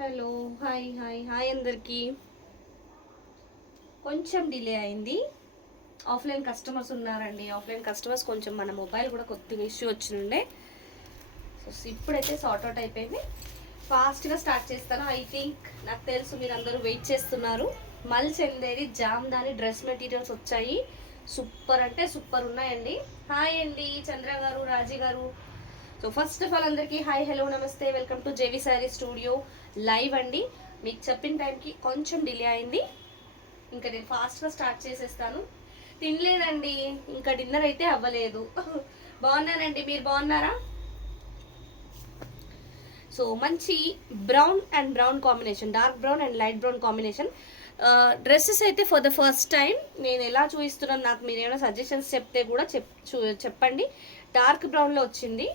Hello hi hi hi అందరికీ. కొంచెం delay అయింది. ఆఫ్లైన్ కస్టమర్స్ ఉన్నారండి. ఆఫ్లైన్ కస్టమర్స్ కొంచెం మన మొబైల్ కూడా కొద్దిగా ఇష్యూ వచ్చినుండే. సో ఇప్పుడైతే సార్ట్ అవుట్ అయిపోయింది. ఫాస్ట్గా స్టార్ట్ చేస్తాను. ఐ థింక్ నాకు తెలుసు మీరు అందరూ వెయిట్ చేస్తున్నారు. మల్ చందేరి జామ్దాని డ్రెస్ మెటీరియల్స్ వచ్చాయి. సూపర్ అంటే సూపర్ ఉన్నాయండి. హాయ్ అండి Chandra garu, Raji garu. So first of all అందరికీ హాయ్ హలో నమస్తే, welcome to JV Saree Studio live అండి. మీకు చెప్పిన టైంకి కొంచెం డిలే అయింది. ఇంకా నేను ఫాస్ట్గా స్టార్ట్ చేసేస్తాను. తినలేదండి, ఇంకా డిన్నర్ అయితే అవ్వలేదు. బాగున్నానండి, మీరు బాగున్నారా? సో మంచి brown and brown combination, dark brown and light brown combination dresses అయితే ఫర్ ద ఫస్ట్ టైం నేను ఎలా చూపిస్తున్నాను, నాకు మీరు ఏమైనా సజెషన్స్ చెప్తే కూడా చెప్పండి. డార్క్ బ్రౌన్లో వచ్చింది.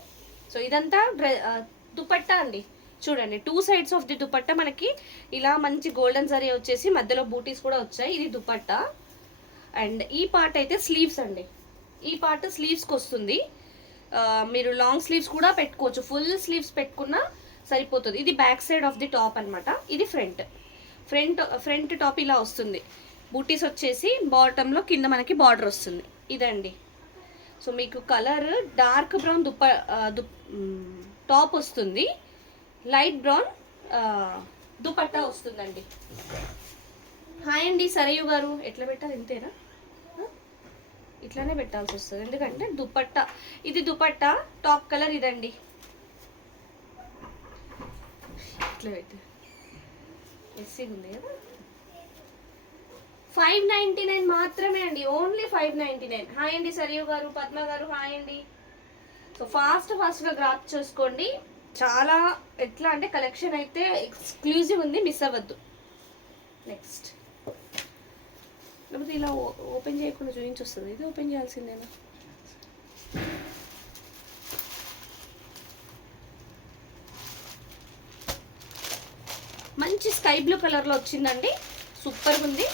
సో ఇదంతా దుపట్టా అండి. చూడండి, 2 సైడ్స్ ఆఫ్ ది దుపట్టా మనకి ఇలా మంచి గోల్డెన్ జరీ వచ్చేసి మధ్యలో బూటీస్ కూడా వచ్చాయి. ఇది దుపట్టా. అండ్ ఈ పార్ట్ అయితే స్లీవ్స్ అండి. ఈ పార్ట్ స్లీవ్స్కి వస్తుంది. మీరు లాంగ్ స్లీవ్స్ కూడా పెట్టుకోవచ్చు, ఫుల్ స్లీవ్స్ పెట్టుకున్నా సరిపోతుంది. ఇది back side of the top అనమాట. ఇది ఫ్రంట్ టాప్ ఇలా వస్తుంది. బూటీస్ వచ్చేసి బాటంలో కింద మనకి బార్డర్ వస్తుంది. ఇదండి. సో మీకు కలర్ డార్క్ బ్రౌన్ టాప్ వస్తుంది, లైట్ బ్రౌన్ దుపట్టా వస్తుందండి. హాయ్ అండి సరయు గారు. ఎట్లా పెట్టాలి, ఇంతేనా? ఇట్లానే పెట్టాల్సి వస్తుంది ఎందుకంటే దుపట్టా. ఇది దుపట్టా, టాప్ కలర్ ఇదండి. ఇట్లా పెట్టా ఎస్సీగా ఉంది కదా. 599 మాత్రమే అండి, ఓన్లీ 599. హాయ్ అండి సరియు గారు, పద్మ గారు హాయ్ అండి. సో ఫాస్ట్గా గ్రాప్ చేసుకోండి. చాలా ఎట్లా అంటే కలెక్షన్ అయితే ఎక్స్క్లూజివ్ ఉంది, మిస్ అవ్వద్దు. నెక్స్ట్ లేకపోతే ఇలా ఓపెన్ చేయకుండా చూపించి వస్తుంది. ఇది ఓపెన్ చేయాల్సిందేనా? మంచి స్కై బ్లూ కలర్లో వచ్చిందండి, సూపర్గా ఉంది.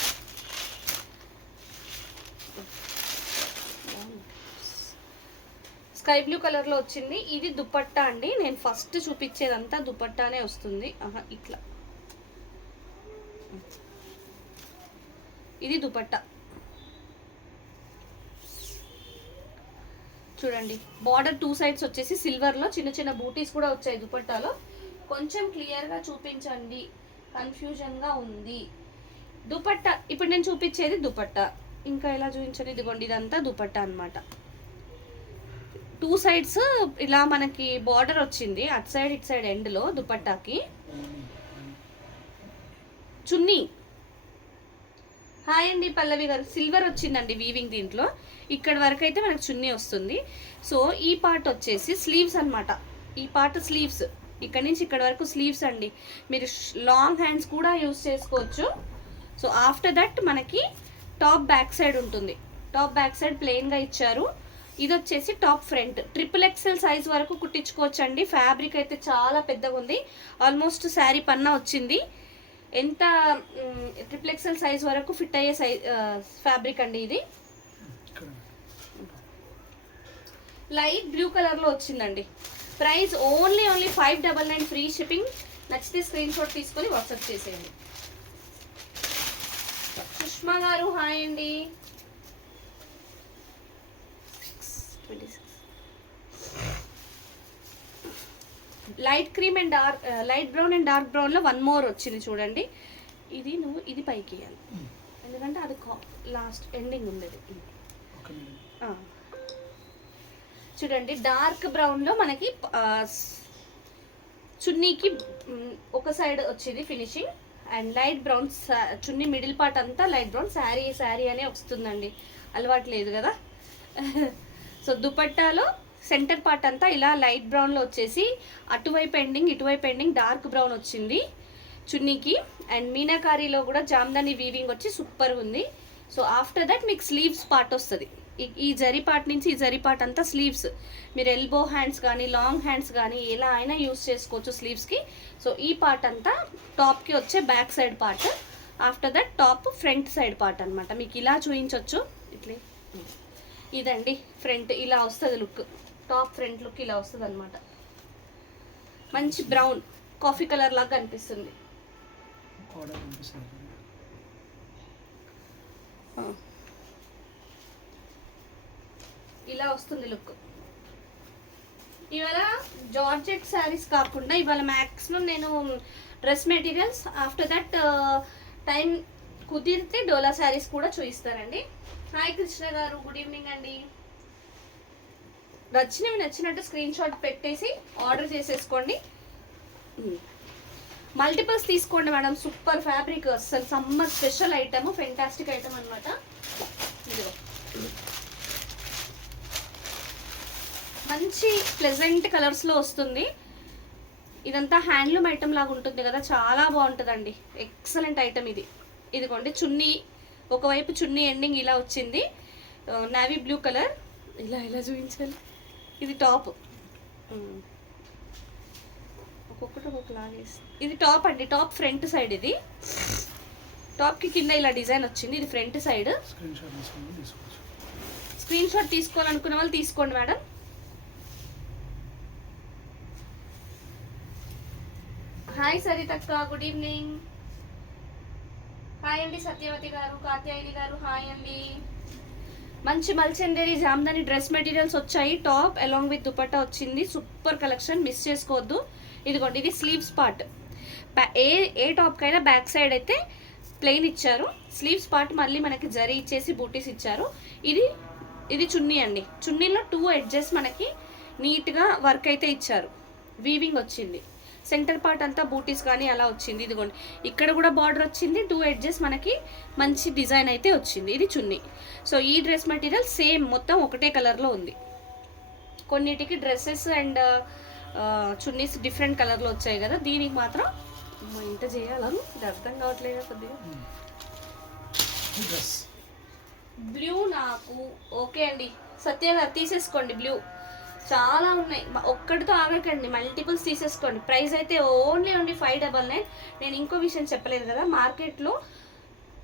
స్కై బ్లూ కలర్లో వచ్చింది. ఇది దుపట్టా అండి. నేను ఫస్ట్ చూపించేదంతా దుపట్టానే వస్తుంది. ఇట్లా ఇది దుపట్టా. చూడండి, బార్డర్ 2 సైడ్స్ వచ్చేసి సిల్వర్లో చిన్న చిన్న బూటీస్ కూడా వచ్చాయి దుపట్టాలో. కొంచెం క్లియర్గా చూపించండి, కన్ఫ్యూజన్గా ఉంది. దుపట్టా ఇప్పుడు నేను చూపించేది దుపట్టా. ఇంకా ఎలా చూపించాలి? ఇదిగోండి, ఇదంతా దుపట్టా అనమాట. 2 సైడ్స్ ఇలా మనకి బార్డర్ వచ్చింది, అటు సైడ్ ఇటు సైడ్ ఎండ్లో దుపట్టాకి. చున్నీ హాయ్ అండి పల్లవి గారు. సిల్వర్ వచ్చిందండి వీవింగ్ దీంట్లో. ఇక్కడ వరకు అయితే మనకు చున్నీ వస్తుంది. సో ఈ పార్ట్ వచ్చేసి స్లీవ్స్ అనమాట. ఈ పార్ట్ స్లీవ్స్, ఇక్కడ నుంచి ఇక్కడ వరకు స్లీవ్స్ అండి. మీరు లాంగ్ హ్యాండ్స్ కూడా యూస్ చేసుకోవచ్చు. సో ఆఫ్టర్ దట్ మనకి టాప్ బ్యాక్ సైడ్ ఉంటుంది. టాప్ బ్యాక్ సైడ్ ప్లెయిన్గా ఇచ్చారు. ఇది వచ్చేసి టాప్ ఫ్రంట్. XXL సైజ్ వరకు కుట్టించుకోవచ్చు అండి. ఫ్యాబ్రిక్ అయితే చాలా పెద్దగా ఉంది, ఆల్మోస్ట్ శారీ పన్నా వచ్చింది. ఎంత XXL సైజ్ వరకు ఫిట్ అయ్యే ఫ్యాబ్రిక్ అండి ఇది. లైట్ బ్లూ కలర్లో వచ్చిందండి. Price only 599 free shipping. నచ్చితే స్క్రీన్ షాట్ తీసుకొని వాట్సాప్ చేసేయండి. సుష్మా గారు హాయ్ అండి. 26 light cream and light brown and dark బ్రౌన్లో 1 మోర్ వచ్చింది చూడండి. ఇది పైకి వేయాలి ఎందుకంటే అది లాస్ట్ ఎండింగ్ ఉంది. చూడండి, డార్క్ బ్రౌన్లో మనకి చున్నీకి ఒక సైడ్ వచ్చింది finishing. And light brown chunni middle part అంతా లైట్ బ్రౌన్. శారీ అనే వస్తుందండి, అలవాటు లేదు కదా. సో దుపట్టాలో సెంటర్ పార్ట్ అంతా ఇలా లైట్ బ్రౌన్లో వచ్చేసి అటువైపు ఎండింగ్ ఇటువైపు ఎండింగ్ డార్క్ బ్రౌన్ వచ్చింది చున్నీకి. అండ్ మీనాకారీలో కూడా జామ్దాని వీవింగ్ వచ్చి సూపర్ ఉంది. సో ఆఫ్టర్ దట్ మీకు స్లీవ్స్ పార్ట్ వస్తుంది. ఈ జరీ పార్ట్ నుంచి ఈ జరీ పార్ట్ అంతా స్లీవ్స్. మీరు ఎల్బో హ్యాండ్స్ కానీ లాంగ్ హ్యాండ్స్ కానీ ఎలా అయినా యూస్ చేసుకోవచ్చు స్లీవ్స్కి. సో ఈ పార్ట్ అంతా టాప్కి వచ్చే back side part. After that top front side part అనమాట. మీకు ఇలా చూపించవచ్చు. ఇట్లే ఇదండి ఫ్రంట్ ఇలా వస్తుంది లుక్. టాప్ ఫ్రంట్ లుక్ ఇలా వస్తుంది అనమాట. మంచి బ్రౌన్ కాఫీ కలర్ లాగా కనిపిస్తుంది. ఇలా వస్తుంది లుక్. ఇవాళ జార్జెట్ శారీస్ కాకుండా ఇవాళ మ్యాక్సిమం నేను dress materials, after that time కుదిరితే డోలా శారీస్ కూడా చూపిస్తానండి. హాయ్ కృష్ణ గారు, గుడ్ ఈవినింగ్ అండి. నచ్చినట్టు స్క్రీన్ షాట్ పెట్టేసి ఆర్డర్ చేసేసుకోండి. మల్టిపుల్స్ తీసుకోండి మేడం. సూపర్ ఫ్యాబ్రిక్, అసలు summer special item, fantastic item అనమాట. ఇదిగో మంచి ప్లెజెంట్ కలర్స్లో వస్తుంది. ఇదంతా హ్యాండ్లూమ్ ఐటమ్ లాగా ఉంటుంది కదా, చాలా బాగుంటుందండి. ఎక్సలెంట్ ఐటమ్ ఇది. ఇదిగోండి చున్నీ, ఒకవైపు చున్నీ ఎండింగ్ ఇలా వచ్చింది, నావీ బ్లూ కలర్. ఇలా చూపించాలి. ఇది టాప్, ఒక్కొక్కటి ఒక్కొక్కలాగా. ఇది టాప్ అండి, టాప్ ఫ్రంట్ సైడ్. ఇది టాప్కి కింద ఇలా డిజైన్ వచ్చింది. ఇది ఫ్రంట్ సైడ్. స్క్రీన్ షాట్ తీసుకోవాలనుకున్న వాళ్ళు తీసుకోండి మేడం. హాయ్ సరితక్క, గుడ్ ఈవినింగ్. హాయ్ అండి సత్యవతి గారు, కాత్యాయని గారు, హాయ్ అండి. మంచి మల్చందేరి జామ్దాని డ్రెస్ మెటీరియల్స్ వచ్చాయి. టాప్ అలాంగ్ విత్ దుపట్టా వచ్చింది. సూపర్ కలెక్షన్, మిస్ చేసుకోవద్దు. ఇదిగోండి, ఇది స్లీవ్స్ పార్ట్. ఏ టాప్ కైనా బ్యాక్ సైడ్ అయితే ప్లెయిన్ ఇచ్చారు. స్లీవ్స్ పార్ట్ మళ్ళీ మనకి జరీ ఇచ్చేసి బూటీస్ ఇచ్చారు. ఇది చున్నీ అండి. చున్నీలో 2 ఎడ్జెస్ మనకి నీట్గా వర్క్ అయితే ఇచ్చారు. వీవింగ్ వచ్చింది. సెంటర్ పార్ట్ అంతా బూటీస్ కానీ అలా వచ్చింది. ఇదిగోండి, ఇక్కడ కూడా బార్డర్ వచ్చింది. 2 ఎడ్జెస్ మనకి మంచి డిజైన్ అయితే వచ్చింది. ఇది చున్నీ. సో ఈ డ్రెస్ మెటీరియల్ సేమ్ మొత్తం ఒకటే కలర్లో ఉంది. కొన్నిటికి డ్రెస్సెస్ అండ్ చున్నీస్ డిఫరెంట్ కలర్లో వచ్చాయి కదా, దీనికి మాత్రం ఇంత చేయాలని ఇది అర్థం కావట్లేదు కొద్దిగా. బ్లూ నాకు ఓకే అండి. సత్య గారు తీసేసుకోండి. బ్లూ చాలా ఉన్నాయి, ఒక్కటితో ఆగకండి, మల్టిపుల్స్ తీసేసుకోండి. ప్రైస్ అయితే ఓన్లీ 599. నేను ఇంకో విషయం చెప్పలేదు కదా, మార్కెట్లో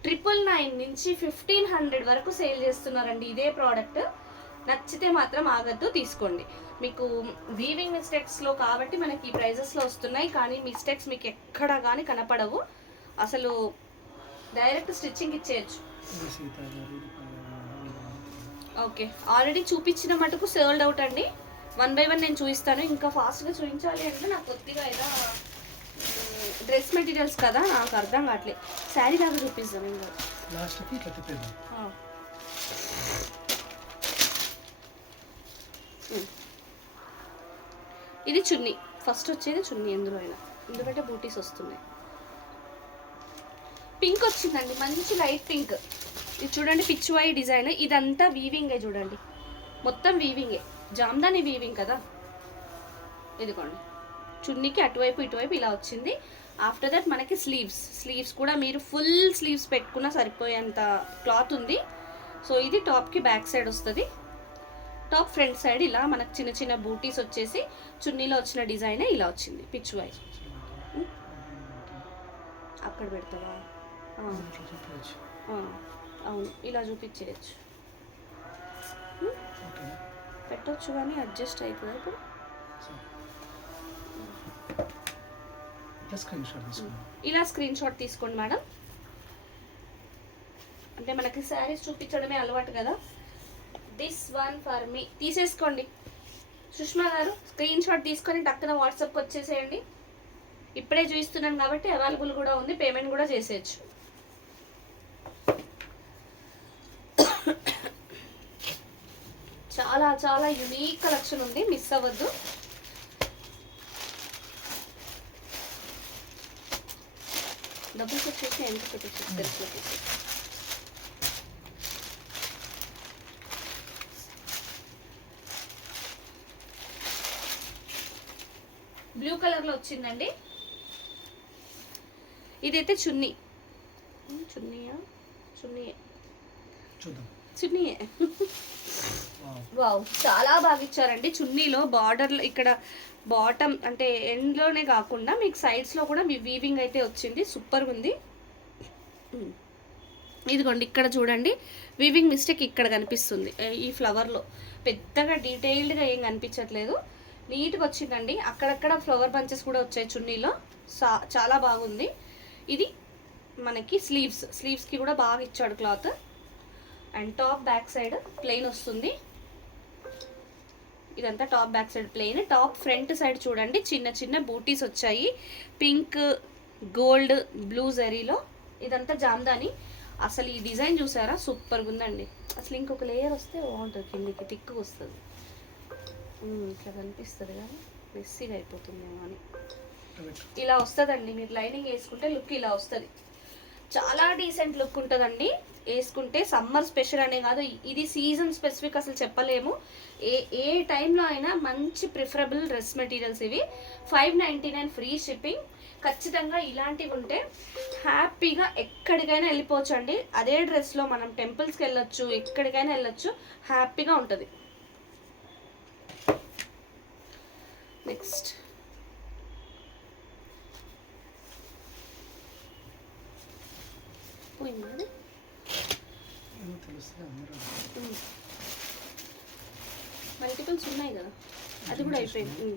999 నుంచి 1500 వరకు సేల్ చేస్తున్నారండి ఇదే ప్రోడక్ట్. నచ్చితే మాత్రం ఆగద్దు, తీసుకోండి. మీకు వీవింగ్ మిస్టేక్స్లో కాబట్టి మనకి ఈ ప్రైజెస్లో వస్తున్నాయి, కానీ మిస్టేక్స్ మీకు ఎక్కడా కానీ కనపడవు. అసలు డైరెక్ట్ స్టిచ్చింగ్ ఇచ్చేయచ్చు. ఓకే, ఆల్రెడీ చూపించిన మటుకు సోల్డ్ అవుట్ అండి. 1 by 1 నేను చూపిస్తాను. ఇంకా ఫాస్ట్గా చూపించాలి అంటే నాకు కొద్దిగా ఏదో డ్రెస్ మెటీరియల్స్ కదా, నాకు అర్థం కావట్లేదు. శారీ దాకా చూపిస్తాను. ఇంకా ఇది చున్నీ. ఫస్ట్ వచ్చేది చున్నీ ఎందులో అయినా, ఎందుకంటే బూటీస్ వస్తున్నాయి. పింక్ వచ్చిందండి, మంచి లైట్ పింక్. ఇది చూడండి, పిచ్చువాయి డిజైన్. ఇదంతా వీవింగే చూడండి, మొత్తం వీవింగే. జామ్దాని వీవింగ్ కదా. ఇదిగోండి, చున్నీకి అటువైపు ఇటువైపు ఇలా వచ్చింది. ఆఫ్టర్ దట్ మనకి స్లీవ్స్ కూడా మీరు ఫుల్ స్లీవ్స్ పెట్టుకున్నా సరిపోయేంత క్లాత్ ఉంది. సో ఇది టాప్కి బ్యాక్ సైడ్ వస్తుంది. టాప్ ఫ్రంట్ సైడ్ ఇలా మనకు చిన్న చిన్న బూటీస్ వచ్చేసి చున్నీలో వచ్చిన డిజైనే ఇలా వచ్చింది. పిచ్చువాయి అక్కడ పెడతావా? అవును, ఇలా చూపించేయచ్చు. పెట్టచ్చు కానీ అడ్జస్ట్ అవుతుంది. ఇప్పుడు ఇలా స్క్రీన్ షాట్ తీసుకోండి మేడం. అంటే మనకి శారీస్ చూపించడమే అలవాటు కదా. దిస్ వన్ ఫర్ మీ తీసేసుకోండి. సుష్మా గారు స్క్రీన్ షాట్ తీసుకొని టక్కున వాట్సాప్కి వచ్చేసేయండి. ఇప్పుడే చూపిస్తున్నాను కాబట్టి అవైలబుల్ కూడా ఉంది, పేమెంట్ కూడా చేసేయచ్చు. చాలా చాలా యూనిక్ కలెక్షన్ ఉంది, మిస్ అవ్వద్దు. డబ్బులు వచ్చేసి ఎంత పెట్టేసి బ్లూ కలర్లో వచ్చిందండి. ఇదైతే చున్నీయే వావ్, చాలా బాగా ఇచ్చారండి. చున్నీలో బార్డర్లో ఇక్కడ బాటమ్ అంటే ఎండ్లోనే కాకుండా మీకు సైడ్స్లో కూడా మీ వీవింగ్ అయితే వచ్చింది. సూపర్గా ఉంది. ఇదిగోండి, ఇక్కడ చూడండి, వీవింగ్ మిస్టేక్ ఇక్కడ కనిపిస్తుంది. ఈ ఫ్లవర్లో పెద్దగా డీటెయిల్డ్గా ఏం కనిపించట్లేదు, నీట్గా వచ్చిందండి. అక్కడక్కడ ఫ్లవర్ బంచెస్ కూడా వచ్చాయి చున్నీలో. చాలా బాగుంది. ఇది మనకి స్లీవ్స్కి కూడా బాగా ఇచ్చాడు cloth. And top back side plain వస్తుంది. ఇదంతా top back side plain. Top front side చూడండి చిన్న చిన్న బూటీస్ వచ్చాయి, పింక్, గోల్డ్, బ్లూ జరీలో. ఇదంతా జామ్దాని. అసలు ఈ డిజైన్ చూసారా, సూపర్గా ఉందండి. అసలు ఇంకొక లేయర్ వస్తే బాగుంటుంది, కిందికి టిక్కు వస్తుంది. ఇట్లా కనిపిస్తుంది కానీ మెస్సీగా అయిపోతుందేమో అని. ఇలా వస్తుందండి, మీరు లైనింగ్ వేసుకుంటే లుక్ ఇలా వస్తుంది. చాలా డీసెంట్ లుక్ ఉంటుందండి వేసుకుంటే. సమ్మర్ స్పెషల్ అనే కాదు, ఇది సీజన్ స్పెసిఫిక్ అసలు చెప్పలేము. ఏ టైంలో అయినా మంచి ప్రిఫరబుల్ డ్రెస్ మెటీరియల్స్ ఇవి. 599 ఫ్రీ షిప్పింగ్. ఖచ్చితంగా ఇలాంటివి ఉంటే హ్యాపీగా ఎక్కడికైనా వెళ్ళిపోవచ్చు అండి. అదే డ్రెస్లో మనం టెంపుల్స్కి వెళ్ళొచ్చు, ఎక్కడికైనా వెళ్ళొచ్చు, హ్యాపీగా ఉంటుంది. నెక్స్ట్ పోయింది మల్టిపుల్స్ ఉన్నాయి కదా, అది కూడా అయిపోయింది.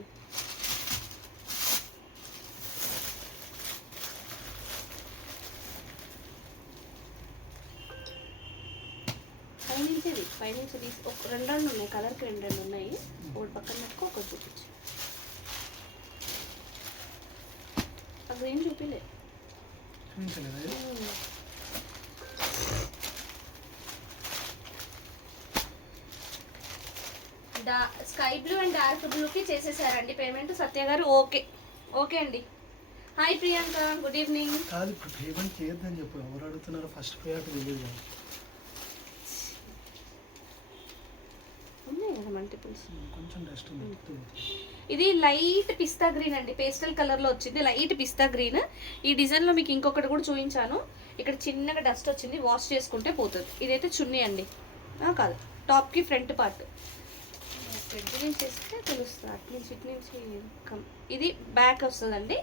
పైనుంచి తీసి ఒక రెండు ఉన్నాయి, కలర్కి రెండు ఉన్నాయి. ఒకటి పక్కన పెట్టుకో, ఒకటి చూపించి. ఆ గ్రీన్ చూపిలే. స్కై బ్లూ అండ్ డార్క్ బ్లూకి చేసేసారండి పేమెంట్. సత్య గారు ఓకే ఓకే అండి. Hi Priyanka, good evening. కాదు ఇప్పుడు పేమెంట్ చేయొద్దని చెప్పు, ఎవరు అడుగుతున్నారు? ఫస్ట్ ప్రయారిటీ తెలియదు. ఉన్నాయి కదా మల్టిపుల్స్. కొంచెం డస్ట్ ఉంది. ఇది లైట్ పిస్తా గ్రీన్ అండి, పేస్టల్ కలర్లో వచ్చింది, లైట్ పిస్తా గ్రీన్. ఈ డిజైన్లో మీకు ఇంకొకటి కూడా చూపించాను. ఇక్కడ చిన్నగా డస్ట్ వచ్చింది, వాష్ చేసుకుంటే పోతుంది. ఇదైతే చున్నీ అండి, కాదు టాప్కి ఫ్రంట్ పార్ట్. ఫ్రంట్ నుంచి చేస్తే తెలుస్తుంది, అటు నుంచి ఇటు నుంచి. ఇది బ్యాక్ వస్తుందండి.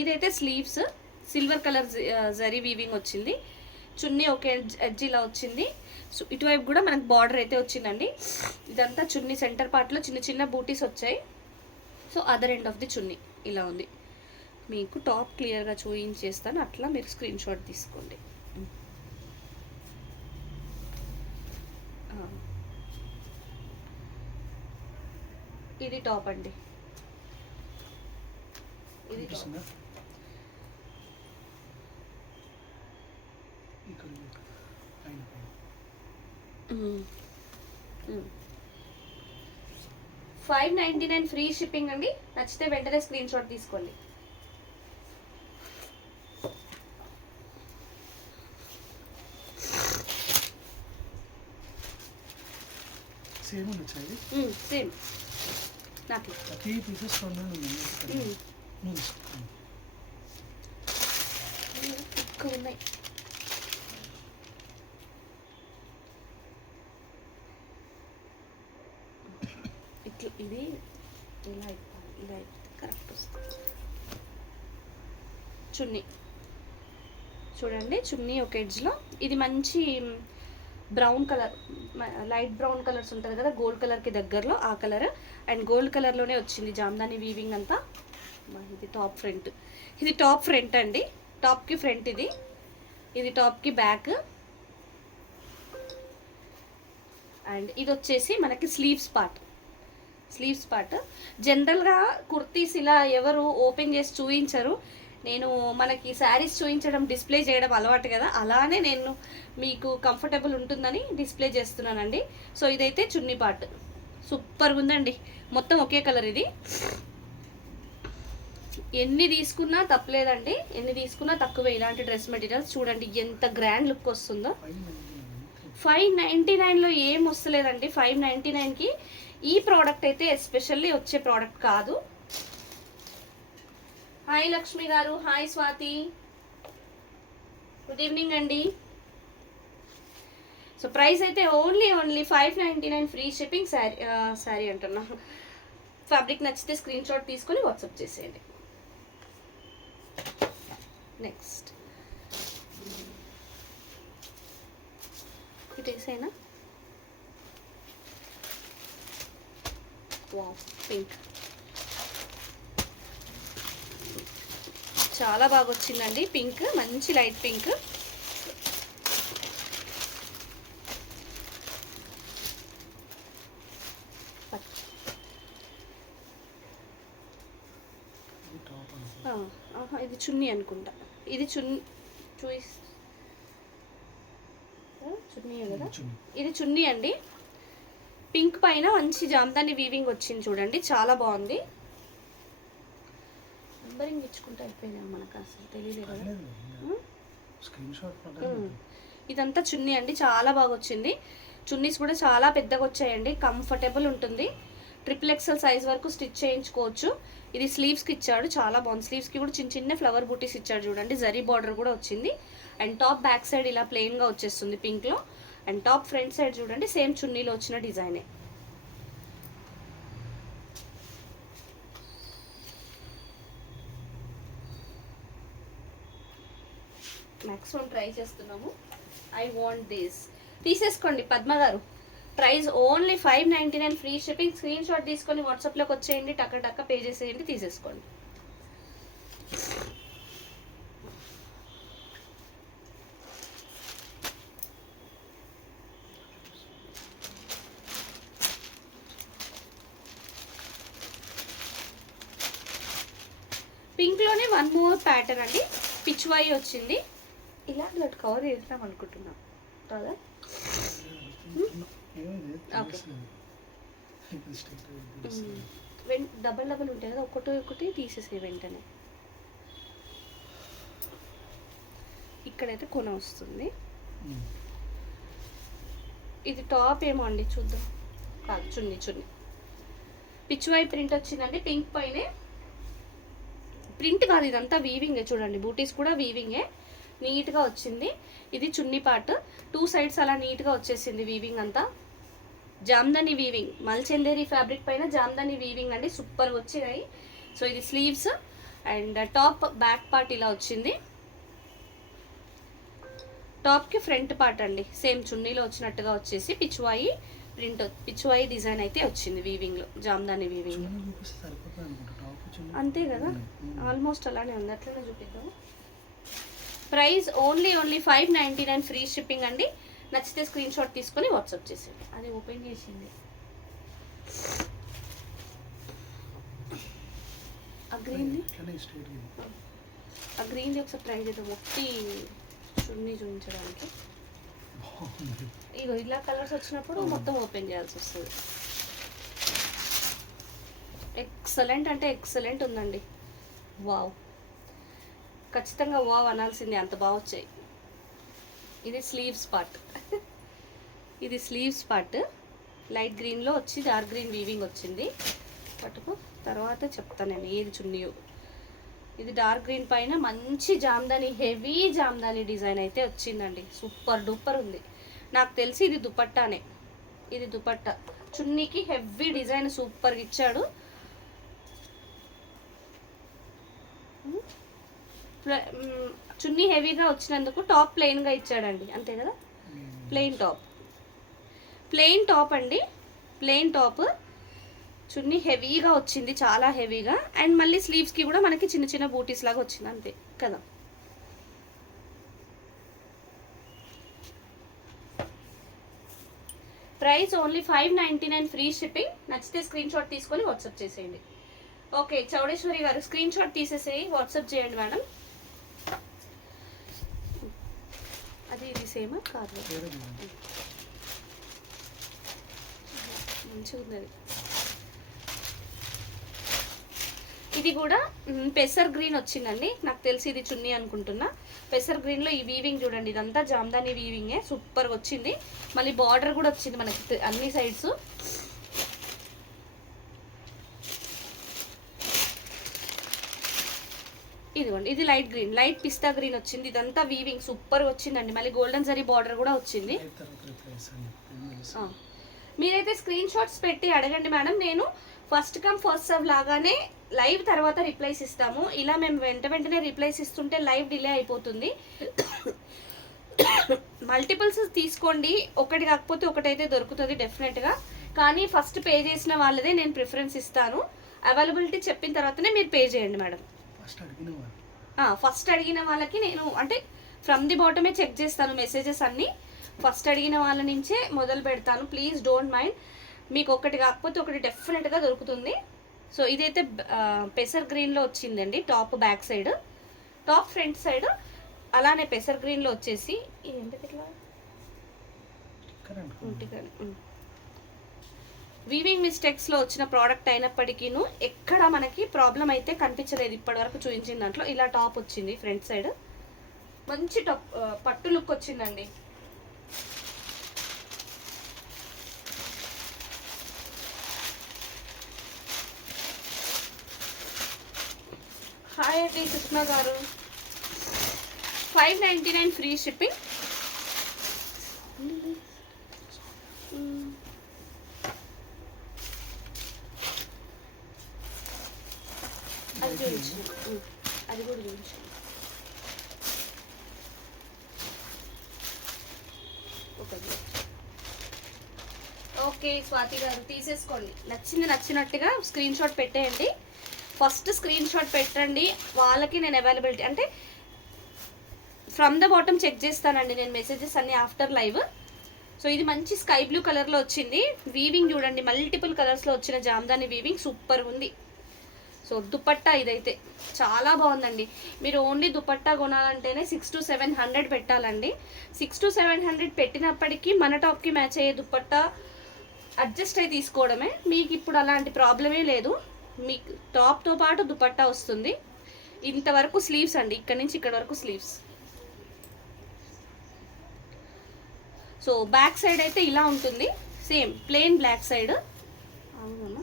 ఇదైతే sleeves, silver colour zari weaving వచ్చింది. చున్నీ ఒక ఎడ్జ్ ఇలా వచ్చింది. సో ఇటువైపు కూడా మనకు బార్డర్ అయితే వచ్చిందండి. ఇదంతా చున్నీ సెంటర్ పార్ట్లో చిన్న చిన్న బూటీస్ వచ్చాయి. So other end of the chunni ఇలా ఉంది. మీకు టాప్ క్లియర్గా చూపించేస్తాను, అట్లా మీరు స్క్రీన్ షాట్ తీసుకోండి. ఇది టాప్ అండి, ఇది టాప్. 599 ఫ్రీ షిప్పింగ్ అండి. నచ్చితే వెంటనే స్క్రీన్ షాట్ తీసుకోండి. సేమ్ వచ్చాయి. సేమ్ నాకు 30 పీసెస్ ఎక్కువ ఉన్నాయి. ఇట్లా ఇది ఇలా అయిపోయింది, ఇలా అయిపోతే కరెక్ట్ వస్తుంది. చున్నీ చూడండి, చున్నీ ఒక ఎడ్జ్లో. ఇది మంచి brown colour, light brown colours ఉంటుంది కదా, గోల్డ్ కలర్కి దగ్గరలో ఆ కలర్. అండ్ గోల్డ్ కలర్లోనే వచ్చింది జామ్దాని వీవింగ్ అంతా. ఇది టాప్ ఫ్రంట్, ఇది టాప్ ఫ్రంట్ అండి. టాప్కి ఫ్రంట్ ఇది, ఇది టాప్కి బ్యాక్. అండ్ ఇది వచ్చేసి మనకి స్లీవ్స్ పార్ట్. జనరల్గా కుర్తీస్ ఇలా ఎవరు ఓపెన్ చేసి చూపించరు. నేను మనకి శారీస్ చూపించడం, డిస్ప్లే చేయడం అలవాటు కదా, అలానే నేను మీకు కంఫర్టబుల్ ఉంటుందని డిస్ప్లే చేస్తున్నానండి. సో ఇదైతే చున్నీ పార్ట్, సూపర్గా ఉందండి. మొత్తం ఒకే కలర్. ఇది ఎన్ని తీసుకున్నా తప్పలేదండి, ఎన్ని తీసుకున్నా తక్కువే. ఇలాంటి డ్రెస్ మెటీరియల్స్ చూడండి ఎంత గ్రాండ్ లుక్ వస్తుందో. 599లో ఏం వస్తలేదండి. 599కి ఈ ప్రోడక్ట్ అయితే ఎస్పెషల్లీ వచ్చే ప్రోడక్ట్ కాదు. హాయ్ లక్ష్మి గారు, హాయ్ స్వాతి, గుడ్ ఈవినింగ్ అండి. సో ప్రైస్ అయితే ఓన్లీ 599 ఫ్రీ షిప్పింగ్. శారీ అంటున్నా. ఫ్యాబ్రిక్ నచ్చితే స్క్రీన్ షాట్ తీసుకొని వాట్సాప్ చేసేయండి. నెక్స్ట్ ఇట్ వేసేనా, వావ్ పింక్. చాలా బాగా వచ్చిందండి. పింక్, మంచి లైట్ పింక్. ఇది చున్నీ అనుకుంటా. ఇది చున్నీ కదా, ఇది చున్నీ అండి. పింక్ పైన మంచి జామ్దాని వీవింగ్ వచ్చింది చూడండి, చాలా బాగుంది. నంబరింగ్ ఇచ్చుకుంటే అయిపోయింది మనకు, అసలు తెలియదు కదా. ఇదంతా చున్నీ అండి, చాలా బాగా వచ్చింది. చున్నీస్ కూడా చాలా పెద్దగా వచ్చాయండి, కంఫర్టబుల్ ఉంటుంది. XXL సైజ్ వరకు స్టిచ్ చేయించుకోవచ్చు. ఇది స్లీవ్స్కి ఇచ్చాడు, చాలా బాగుంది. స్లీవ్స్కి కూడా చిన్న చిన్న ఫ్లవర్ బూటీస్ ఇచ్చాడు చూడండి, జరీ బార్డర్ కూడా వచ్చింది. అండ్ టాప్ బ్యాక్ సైడ్ ఇలా ప్లెయిన్గా వచ్చేస్తుంది పింక్లో. అండ్ టాప్ ఫ్రంట్ సైడ్ చూడండి, సేమ్ చున్నీలో వచ్చిన డిజైనే. మ్యాక్సిమం ట్రై చేస్తున్నాము. I want this. తీసేసుకోండి పద్మ గారు. Price only 599 free shipping. Screen shot తీసుకొని వాట్సాప్లోకి వచ్చేయండి, టక్క టక్క పే చేసేయండి, తీసేసుకోండి. పింక్లోనే వన్ మోర్ ప్యాటర్న్ అండి, పిచ్వాయి వచ్చింది. ఇలా బ్లడ్ కవర్ చేస్తాం అనుకుంటున్నాం కదా. డబల్ డబల్ ఉంటాయి కదా, ఒకటి తీసేసే వెంటనే. ఇక్కడైతే కొన వస్తుంది. ఇది టాప్ ఏమో అండి, చూద్దాం. కాదు, చున్నీ పిచ్వాయి ప్రింట్ వచ్చిందండి. పింక్ పైనే ప్రింట్ కాదు, ఇదంతా వీవింగే చూడండి. బూటీస్ కూడా వీవింగే, నీట్గా వచ్చింది. ఇది చున్నీ పార్ట్, 2 సైడ్స్ అలా నీట్గా వచ్చేసింది వీవింగ్ అంతా. జామ్దాని వీవింగ్, మల్చందేరి ఫ్యాబ్రిక్ పైన జామ్దాని వీవింగ్ అండి, సూపర్ వచ్చినాయి. సో ఇది sleeves and top back part ఇలా వచ్చింది. టాప్కి ఫ్రంట్ పార్ట్ అండి, సేమ్ చున్నీలో వచ్చినట్టుగా వచ్చేసి పిచ్వాయి ప్రింట్, పిచ్వాయి డిజైన్ అయితే వచ్చింది వీవింగ్లో, జామ్దాని వీవింగ్. అంతే కదా, ఆల్మోస్ట్ అలానే ఉంది. అట్లనే చూపిద్దాము. ప్రైస్ ఓన్లీ 599 ఫ్రీ షిప్పింగ్ అండి. నచ్చితే స్క్రీన్ షాట్ తీసుకొని వాట్సాప్ చేసేయండి. అది ఓపెన్ చేసింది. ఆ గ్రీన్ది ఒకసారి ట్రై చేద్దాం, ఒకటి చున్నీ చూపించడానికి. ఇగో ఇలా కలర్స్ వచ్చినప్పుడు మొత్తం ఓపెన్ చేయాల్సి వస్తుంది. ఎక్సలెంట్ అంటే ఎక్సలెంట్ ఉందండి. వావ్, ఖచ్చితంగా వావ్ అనాల్సిందే, అంత బాగా వచ్చాయి. ఇది స్లీవ్స్ పార్ట్. ఇది స్లీవ్స్ పార్ట్ లైట్ గ్రీన్లో వచ్చి డార్క్ గ్రీన్ వీవింగ్ వచ్చింది. పట్టుకు తర్వాత చెప్తాను నేను ఏది చున్నీయో. ఇది డార్క్ గ్రీన్ పైన మంచి జామ్దాని, హెవీ జామ్దాని డిజైన్ అయితే వచ్చిందండి, సూపర్ డూపర్ ఉంది. నాకు తెలిసి ఇది దుపట్టానే, ఇది దుపట్టా. చున్నీకి హెవీ డిజైన్ సూపర్గా ఇచ్చాడు. చున్నీ హెవీగా వచ్చినందుకు టాప్ ప్లెయిన్గా ఇచ్చాడండి, అంతే కదా. ప్లెయిన్ టాప్ అండి, ప్లెయిన్ టాప్. చున్నీ హెవీగా వచ్చింది, చాలా హెవీగా. అండ్ మళ్ళీ స్లీవ్స్కి కూడా మనకి చిన్న చిన్న బూటీస్ లాగా వచ్చింది, అంతే కదా. Price only 599 free shipping. నచ్చితే స్క్రీన్ షాట్ తీసుకొని వాట్సాప్ చేసేయండి. ఓకే చౌడేశ్వరి గారు, స్క్రీన్ షాట్ తీసేసేయి, వాట్సాప్ చేయండి మేడం. అది ఇది సేమా కాదు, మంచిగా ఉంది. ఇది కూడా పెసర్ గ్రీన్ వచ్చిందండి, నాకు తెలిసి ఇది చున్నీ అనుకుంటున్నా. పెసర్ గ్రీన్లో ఈ వీవింగ్ చూడండి, ఇదంతా జామ్దాని వీవింగే, సూపర్గా వచ్చింది. మళ్ళీ బార్డర్ కూడా వచ్చింది మనకి అన్ని సైడ్స్. ఇదిగోండి, ఇది లైట్ గ్రీన్, లైట్ పిస్తా గ్రీన్ వచ్చింది. ఇదంతా వీవింగ్ సూపర్ వచ్చిందండి. మళ్ళీ గోల్డెన్ జరీ బార్డర్ కూడా వచ్చింది. మీరైతే స్క్రీన్ షాట్స్ పెట్టి అడగండి మేడం. నేను ఫస్ట్ కమ్ ఫస్ట్ సర్వ్ లాగానే లైవ్ తర్వాత రిప్లైస్ ఇస్తాము. ఇలా మేము వెంటనే రిప్లైస్ ఇస్తుంటే లైవ్ డిలే అయిపోతుంది. మల్టిపుల్స్ తీసుకోండి, ఒకటి కాకపోతే ఒకటైతే దొరుకుతుంది డెఫినెట్గా. కానీ ఫస్ట్ పే చేసిన వాళ్ళదే నేను ప్రిఫరెన్స్ ఇస్తాను. అవైలబిలిటీ చెప్పిన తర్వాతనే మీరు పే చేయండి మేడం. ఫస్ట్ అడిగిన వాళ్ళకి నేను అంటే ఫ్రమ్ ది బాటమే చెక్ చేస్తాను మెసేజెస్ అన్నీ. ఫస్ట్ అడిగిన వాళ్ళ నుంచే మొదలు పెడతాను. Please don't mind. మీకు ఒకటి కాకపోతే ఒకటి డెఫినెట్గా దొరుకుతుంది. సో ఇదైతే పెసర్ గ్రీన్లో వచ్చిందండి. Top back side, top front side అలానే పెసర్ గ్రీన్లో వచ్చేసి ఏంటి ఇట్లా వీవింగ్ మిస్టేక్స్లో వచ్చిన ప్రోడక్ట్ అయినప్పటికీను ఎక్కడ మనకి ప్రాబ్లం అయితే కనిపించలేదు ఇప్పటివరకు చూపించిన దాంట్లో. ఇలా టాప్ వచ్చింది ఫ్రంట్ సైడ్, మంచి టాప్ పట్టు లుక్ వచ్చిందండి. హాయ్ అండి సుష్మా గారు. 599 ఫ్రీ షిప్పింగ్. అది చూపించు, అది కూడా చూపించు. ఓకే స్వాతి గారు తీసేసుకోండి. నచ్చినట్టుగా స్క్రీన్ షాట్ పెట్టేయండి. ఫస్ట్ స్క్రీన్ షాట్ పెట్టండి. వాళ్ళకి నేను అవైలబిలిటీ అంటే ఫ్రమ్ ద బాటమ్ చెక్ చేస్తానండి నేను మెసేజెస్ అన్ని ఆఫ్టర్ లైవ్. సో ఇది మంచి స్కై బ్లూ కలర్లో వచ్చింది. వీవింగ్ చూడండి, మల్టిపుల్ కలర్స్లో వచ్చిన జామ్దాని వీవింగ్ సూపర్ ఉంది. సో దుపట్టా ఇదైతే చాలా బాగుందండి. మీరు ఓన్లీ దుపట్టా కొనాలంటేనే 600 to 700 పెట్టాలండి. 600 to 700 పెట్టినప్పటికీ మన టాప్కి మ్యాచ్ అయ్యే దుపట్టా అడ్జస్ట్ అయి తీసుకోవడమే. మీకు ఇప్పుడు అలాంటి ప్రాబ్లమే లేదు. మీకు టాప్తో పాటు దుపట్టా వస్తుంది. ఇంతవరకు స్లీవ్స్ అండి, ఇక్కడ నుంచి ఇక్కడ వరకు స్లీవ్స్. సో బ్యాక్ సైడ్ అయితే ఇలా ఉంటుంది, సేమ్ ప్లెయిన్ బ్లాక్ సైడ్. అవునా,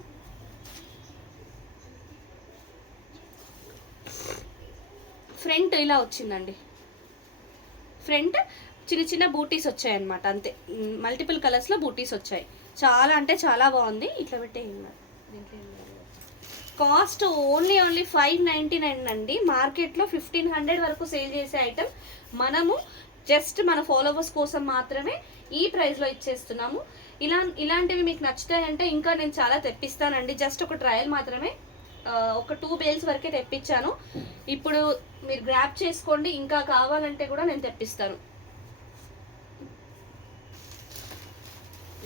ఫ్రంట్ ఇలా వచ్చిందండి. ఫ్రంట్ చిన్న చిన్న బూటీస్ వచ్చాయన్నమాట, అంతే. మల్టిపుల్ కలర్స్లో బూటీస్ వచ్చాయి. చాలా అంటే చాలా బాగుంది. ఇట్లా పెట్టే కాస్ట్ ఓన్లీ 599 అండి. మార్కెట్లో 1500 వరకు సేల్ చేసే ఐటమ్ మనము జస్ట్ మన ఫాలోవర్స్ కోసం మాత్రమే ఈ ప్రైస్లో ఇచ్చేస్తున్నాము. ఇలాంటివి మీకు నచ్చుతాయంటే ఇంకా నేను చాలా తెప్పిస్తానండి. జస్ట్ ఒక ట్రయల్ మాత్రమే, ఒక 2 బేల్స్ వరకే తెప్పించాను. ఇప్పుడు మీరు గ్రాప్ చేసుకోండి, ఇంకా కావాలంటే కూడా నేను తెప్పిస్తాను.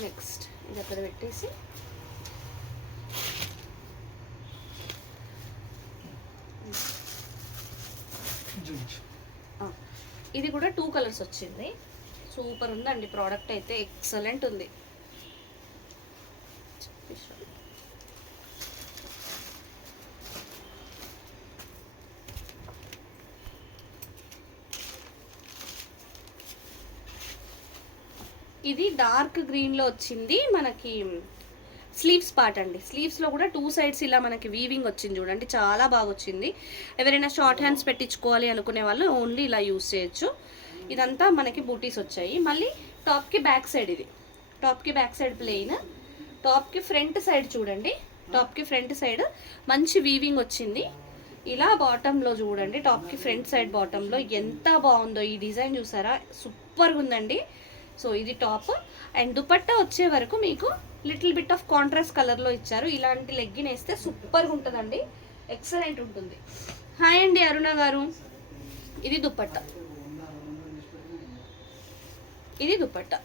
నెక్స్ట్ ఇది అక్కడ పెట్టేసి ఇది కూడా 2 కలర్స్ వచ్చింది. సూపర్ ఉందండి ప్రోడక్ట్ అయితే, ఎక్సలెంట్ ఉంది. ఇది డార్క్ గ్రీన్లో వచ్చింది మనకి. స్లీవ్స్ పార్ట్ అండి. స్లీవ్స్లో కూడా 2 సైడ్స్ ఇలా మనకి వీవింగ్ వచ్చింది చూడండి, చాలా బాగా వచ్చింది. ఎవరైనా షార్ట్ హ్యాండ్స్ పెట్టించుకోవాలి అనుకునే వాళ్ళు ఓన్లీ ఇలా యూస్ చేయొచ్చు. ఇదంతా మనకి బూటీస్ వచ్చాయి. మళ్ళీ టాప్కి బ్యాక్ సైడ్, ఇది టాప్కి బ్యాక్ సైడ్ ప్లెయిన్. టాప్కి ఫ్రంట్ సైడ్ చూడండి, టాప్కి ఫ్రంట్ సైడ్ మంచి వీవింగ్ వచ్చింది. ఇలా బాటంలో చూడండి, టాప్కి ఫ్రంట్ సైడ్ బాటంలో ఎంత బాగుందో ఈ డిజైన్, చూసారా? సూపర్గా ఉందండి. సో ఇది టాప్. అండ్ దుపట్టా వచ్చే వరకు మీకు లిటిల్ బిట్ ఆఫ్ కాంట్రాస్ట్ కలర్లో ఇచ్చారు. ఇలాంటి లెగ్గిన్ వేస్తే సూపర్గా ఉంటుందండి, ఎక్సలెంట్ ఉంటుంది. హాయ్ అండి అరుణ గారు. ఇది దుపట్టా, ఇది దుపట్టా.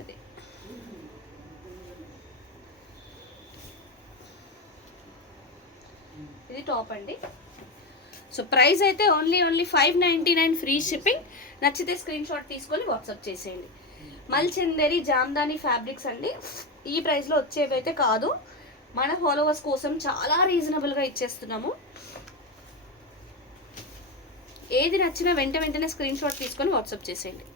అదే ఇది టాప్ అండి. సో ప్రైస్ అయితే ఓన్లీ 599 ఫ్రీ షిప్పింగ్. నచ్చితే స్క్రీన్ షాట్ తీసుకొని వాట్సాప్ చేసేయండి. మల్చందేరి జామ్దాని ఫ్యాబ్రిక్స్ అండి. ఈ ప్రైస్లో వచ్చేవి అయితే కాదు, మన ఫాలోవర్స్ కోసం చాలా రీజనబుల్గా ఇచ్చేస్తున్నాము. ఏది నచ్చినా వెంటనే స్క్రీన్ షాట్ తీసుకొని వాట్సాప్ చేసేయండి.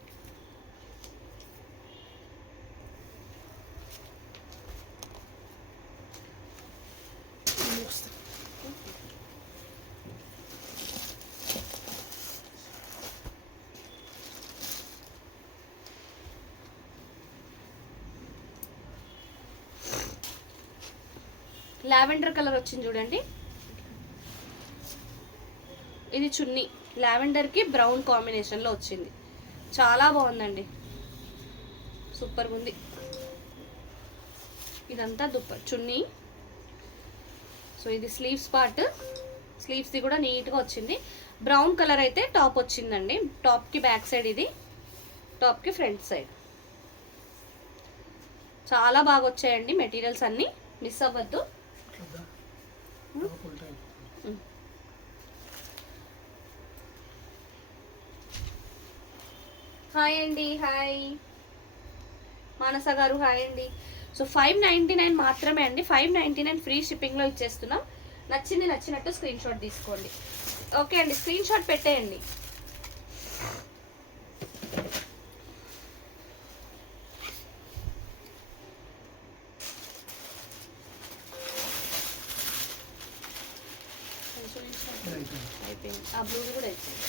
లావెండర్ కలర్ వచ్చింది చూడండి, ఇది చున్నీ. లావెండర్కి బ్రౌన్ కాంబినేషన్లో వచ్చింది, చాలా బాగుందండి, సూపర్గా ఉంది. ఇదంతా చున్నీ. సో ఇది స్లీవ్స్ పార్ట్, స్లీవ్స్ది కూడా నీట్గా వచ్చింది. బ్రౌన్ కలర్ అయితే టాప్ వచ్చిందండి. టాప్కి బ్యాక్ సైడ్ ఇది, టాప్కి ఫ్రంట్ సైడ్. చాలా బాగా వచ్చాయండి మెటీరియల్స్ అన్నీ, మిస్ అవ్వద్దు. హాయ్ అండి, హాయ్ మానస గారు, హాయ్ అండి. సో 599 మాత్రమే అండి, 599 ఫ్రీ షిప్పింగ్లో ఇచ్చేస్తున్నాం. నచ్చినట్టు స్క్రీన్ షాట్ తీసుకోండి. ఓకే అండి, స్క్రీన్ షాట్ పెట్టేయండి. అయిపోయింది, ఆ బ్లూ కూడా అయిపోయింది.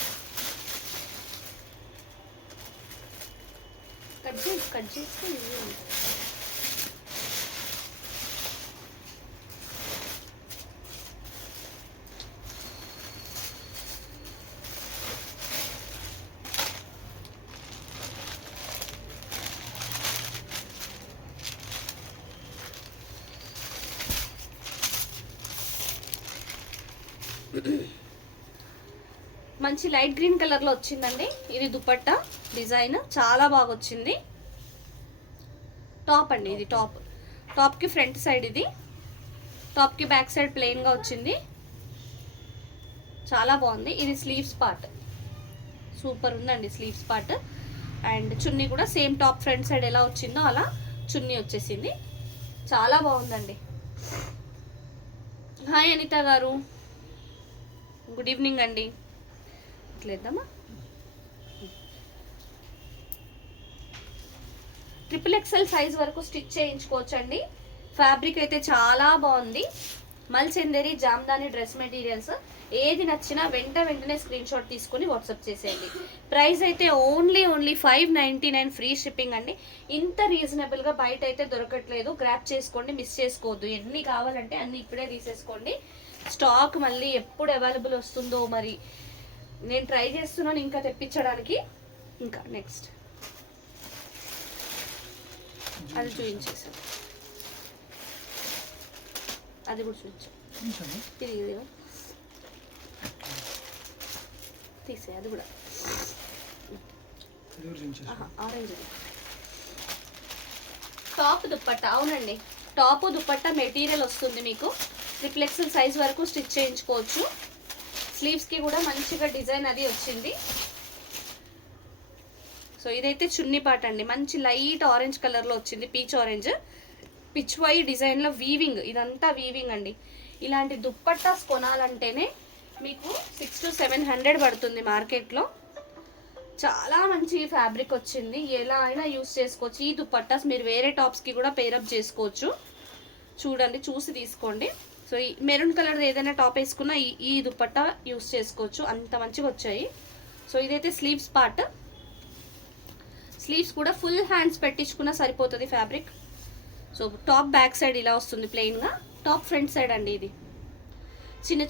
కట్ చేస్తే ఇవి ఉంటుంది. మంచి లైట్ గ్రీన్ కలర్లో వచ్చిందండి. ఇది దుపట్టా డిజైన్ చాలా బాగా వచ్చింది. టాప్ అండి, ఇది టాప్కి ఫ్రంట్ సైడ్, ఇది టాప్కి బ్యాక్ సైడ్ ప్లెయిన్గా వచ్చింది. చాలా బాగుంది. ఇది స్లీవ్స్ పార్ట్, సూపర్ ఉందండి స్లీవ్స్ పార్ట్. అండ్ చున్నీ కూడా సేమ్ టాప్ ఫ్రంట్ సైడ్ ఎలా వచ్చిందో అలా చున్నీ వచ్చేసింది. చాలా బాగుందండి. హాయ్ అనిత గారు, గుడ్ ఈవినింగ్ అండి. ఇట్లేద్దామా? XXL సైజ్ వరకు స్టిచ్ చేయించుకోవచ్చు అండి. ఫ్యాబ్రిక్ అయితే చాలా బాగుంది. మల్చందేరి జామ్దాని డ్రెస్ మెటీరియల్స్. ఏది నచ్చినా వెంటనే స్క్రీన్ షాట్ తీసుకొని వాట్సాప్ చేసేయండి. ప్రైస్ అయితే ఓన్లీ 599 ఫ్రీ షిప్పింగ్ అండి. ఇంత రీజనబుల్గా బయట అయితే దొరకట్లేదు. గ్రాప్ చేసుకోండి, మిస్ చేసుకోవద్దు. ఎన్ని కావాలంటే అన్ని ఇప్పుడే తీసేసుకోండి. స్టాక్ మళ్ళీ ఎప్పుడు అవైలబుల్ వస్తుందో మరి, నేను ట్రై చేస్తున్నాను ఇంకా తెప్పించడానికి. ఇంకా నెక్స్ట్ అది చూపించేసాను, అది కూడా చూపించాను. ఇది తీసే, అది కూడా ఆరెంజ్. టాప్ దుప్పట్టా, అవునండి టాప్ దుప్పట్టా మెటీరియల్ వస్తుంది మీకు. XXL సైజ్ వరకు స్టిచ్ చేయించుకోవచ్చు. స్లీవ్స్కి కూడా మంచిగా డిజైన్ అది వచ్చింది. సో ఇదైతే చున్నీ పార్ట్ అండి, మంచి లైట్ ఆరెంజ్ కలర్లో వచ్చింది, పీచ్ ఆరెంజ్. పిచ్వై డిజైన్లో వీవింగ్, ఇదంతా వీవింగ్ అండి. ఇలాంటి దుప్పట్టాస్ కొనాలంటేనే మీకు 600 to 700 పడుతుంది మార్కెట్లో. చాలా మంచి ఫ్యాబ్రిక్ వచ్చింది, ఎలా అయినా యూస్ చేసుకోవచ్చు. ఈ దుప్పట్టాస్ మీరు వేరే టాప్స్కి కూడా పేరప్ చేసుకోవచ్చు. చూడండి, చూసి తీసుకోండి. సో ఈ మెరూన్ కలర్ ఏదైనా టాప్ వేసుకున్నా ఈ దుపట్టా యూస్ చేసుకోవచ్చు, అంత మంచిగా వచ్చాయి. సో ఇదైతే స్లీవ్స్ పార్ట్. స్లీవ్స్ కూడా ఫుల్ హ్యాండ్స్ పెట్టించుకున్నా సరిపోతుంది fabric. So top back side ఇలా వస్తుంది ప్లెయిన్గా, టాప్ ఫ్రంట్ సైడ్ అండి. ఇది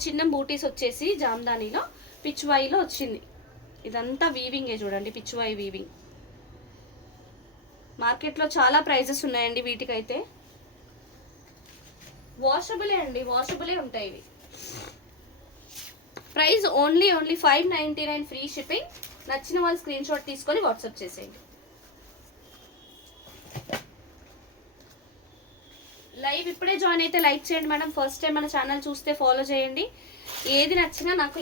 చిన్న బూటీస్ వచ్చేసి జామ్దానీలో పిచ్వాయిలో వచ్చింది. ఇదంతా వీవింగే చూడండి, పిచ్వాయి వీవింగ్. మార్కెట్లో చాలా ప్రైజెస్ ఉన్నాయండి వీటికైతే. వాషబులే అండి, వాషబులే ఉంటాయి ఇవి. Price only 599 free shipping. నచ్చిన వాళ్ళు స్క్రీన్ షాట్ తీసుకొని వాట్సాప్ చేసేయండి. లైవ్ ఇప్పుడే జాయిన్ అయితే లైక్ చేయండి మేడం. ఫస్ట్ టైం మన ఛానల్ చూస్తే ఫాలో చేయండి. ఏది నచ్చినా నాకు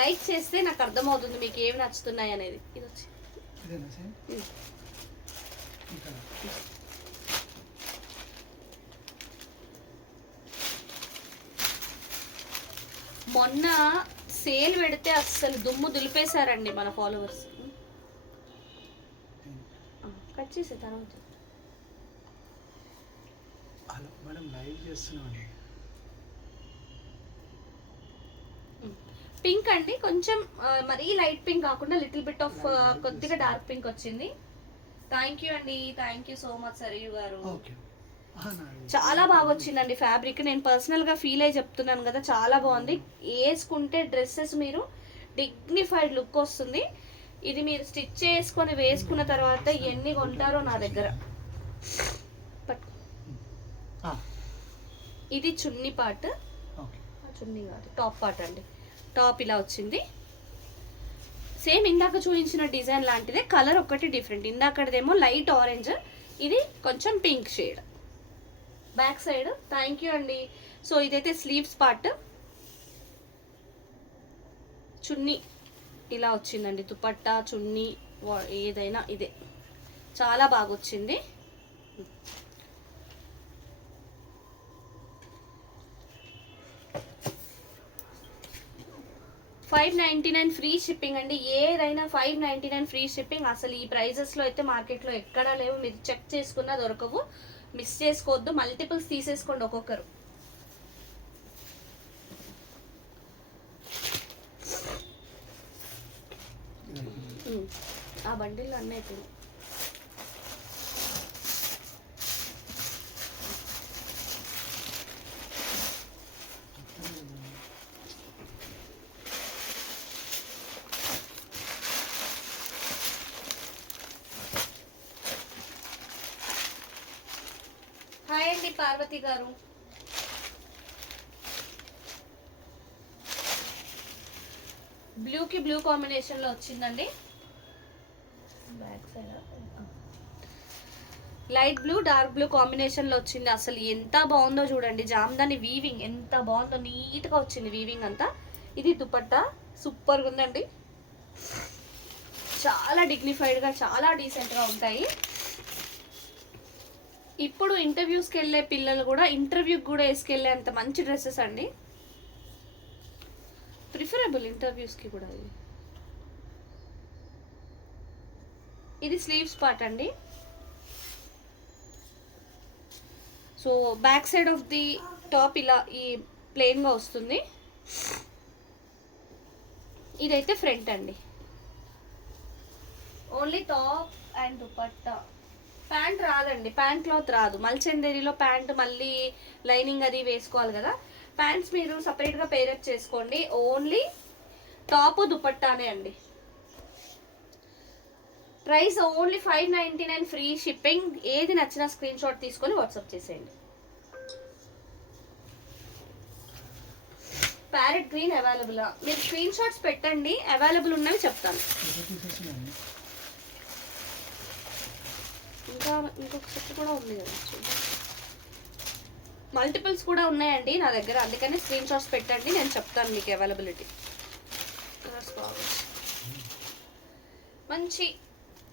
లైక్ చేస్తే నాకు అర్థమవుతుంది మీకు ఏమి నచ్చుతున్నాయి అనేది. ఇది వచ్చి మొన్న సేల్ పెడితే అస్సలు దుమ్ము దులిపేశారండి మన ఫాలోవర్స్. కట్ చేసే తర్వాత పింక్ అండి, కొంచెం మరీ లైట్ పింక్ కాకుండా లిటిల్ బిట్ ఆఫ్ కొద్దిగా డార్క్ పింక్ వచ్చింది. థ్యాంక్ యూ అండి, thank you so much Sarayu గారు. చాలా బాగా వచ్చిందండి ఫ్యాబ్రిక్. నేను పర్సనల్గా ఫీల్ అయ్యి చెప్తున్నాను కదా, చాలా బాగుంది. వేసుకుంటే డ్రెస్సెస్ మీరు డిగ్నిఫైడ్ లుక్ వస్తుంది. ఇది మీరు స్టిచ్ చేసుకొని వేసుకున్న తర్వాత ఎన్ని కొంటారో నా దగ్గర. ఇది చున్నీ పార్ట్, ఓకే. చున్నీ కాదు టాప్ పార్ట్ అండి. టాప్ ఇలా వచ్చింది. సేమ్ ఇందాక చూపించిన డిజైన్ లాంటిదే, కలర్ ఒకటి డిఫరెంట్. ఇందాకదేమో లైట్ ఆరెంజ్, ఇది కొంచెం pink shade. Back side thank you అండి. సో ఇదైతే స్లీవ్స్ పార్ట్. చున్నీ ఇలా వచ్చిందండి, దుపట్టా చున్నీ ఏదైనా ఇదే చాలా బాగా వచ్చింది. $599 ఫ్రీ షిప్పింగ్ అండి. ఏదైనా $599 ఫ్రీ షిప్పింగ్. అసలు ఈ ప్రైజెస్లో అయితే మార్కెట్లో ఎక్కడా లేవు. మీరు చెక్ చేసుకున్నా దొరకవు, మిస్ చేసుకోవద్దు. మల్టిపుల్స్ తీసేసుకోండి ఒక్కొక్కరు. ఆ బండిల్ అన్నీ అయిపోయింది. హాయ్ అండి పార్వతి గారు. బ్లూకి బ్లూ కాంబినేషన్లో వచ్చిందండి. Back side light blue dark blue కాంబినేషన్లో వచ్చింది. అసలు ఎంత బాగుందో చూడండి. జామ్దాని వీవింగ్ ఎంత బాగుందో, నీట్గా వచ్చింది వీవింగ్ అంతా. ఇది దుపట్టా సూపర్గా ఉందండి. చాలా డిగ్నిఫైడ్గా, చాలా డీసెంట్గా ఉంటాయి. ఇప్పుడు ఇంటర్వ్యూస్కి వెళ్ళే పిల్లలు కూడా ఇంటర్వ్యూకి కూడా వేసుకెళ్ళే అంత మంచి డ్రెస్సెస్ అండి. ప్రిఫరబుల్ ఇంటర్వ్యూస్కి కూడా. ఇది స్లీవ్స్ పార్ట్ అండి. So back side of the top ఇలా ఈ ప్లెయిన్గా వస్తుంది. ఇదైతే ఫ్రంట్ అండి. Only top and dupatta. Pant రాదండి, ప్యాంట్ క్లాత్ రాదు. మల్చందేరిలో ప్యాంట్ మళ్ళీ లైనింగ్ అది వేసుకోవాలి కదా. ప్యాంట్స్ మీరు సపరేట్గా పేరప్ చేసుకోండి. ఓన్లీ టాప్ దుపట్టానే అండి. Price only $599 free shipping. ఏది నచ్చినా స్క్రీన్ షాట్ తీసుకొని వాట్సాప్ చేసేయండి. Parrot green available. మీరు స్క్రీన్ షాట్స్ పెట్టండి, అవైలబుల్ ఉన్నవి చెప్తాను. ఇంకా ఇంకొక సెట్ కూడా ఉంది కదా, మల్టిపుల్స్ కూడా ఉన్నాయండి నా దగ్గర. అందుకని స్క్రీన్ షాట్స్ పెట్టండి, నేను చెప్తాను మీకు అవైలబిలిటీ. మంచి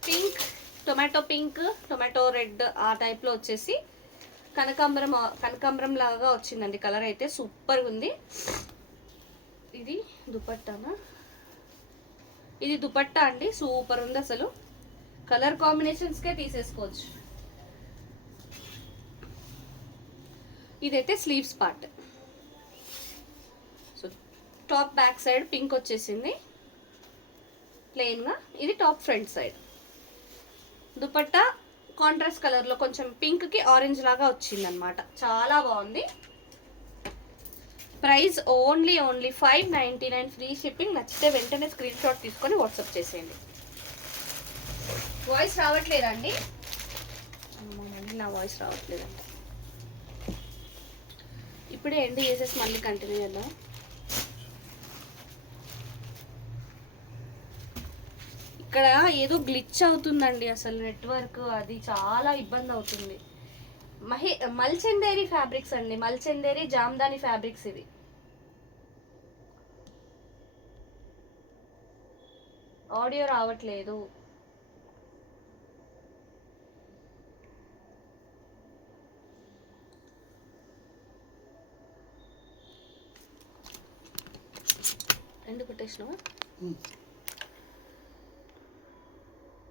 pink, tomato pink, tomato red ఆ టైప్లో వచ్చేసి కనకాంబరం లాగా వచ్చిందండి. కలర్ అయితే సూపర్గా ఉంది. ఇది దుపట్టానా, ఇది దుపట్టా అండి. సూపర్ ఉంది అసలు. కలర్ కాంబినేషన్స్కే తీసేసుకోవచ్చు. ఇదైతే sleeves part. So top back side pink వచ్చేసింది ప్లెయిన్గా. ఇది top front side. Dupatta contrast కలర్లో కొంచెం పింక్కి ఆరెంజ్ లాగా వచ్చిందనమాట. చాలా బాగుంది. Price only $599 free shipping. నచ్చితే వెంటనే స్క్రీన్ షాట్ తీసుకొని వాట్సాప్ చేసేయండి. వాయిస్ రావట్లేదండి, నా వాయిస్ రావట్లేదండి. ఇప్పుడే ఎండ్ చేసేసి మళ్ళీ కంటిన్యూ చేద్దాం. ఇక్కడ ఏదో గ్లిచ్ అవుతుందండి అసలు, నెట్వర్క్ అది చాలా ఇబ్బంది అవుతుంది. మల్చందేరి ఫ్యాబ్రిక్స్ అండి, మల్చందేరి జామ్దాని ఫ్యాబ్రిక్స్ ఇవి. ఆడియో రావట్లేదు. ఎందుకు కొట్టేసినావా?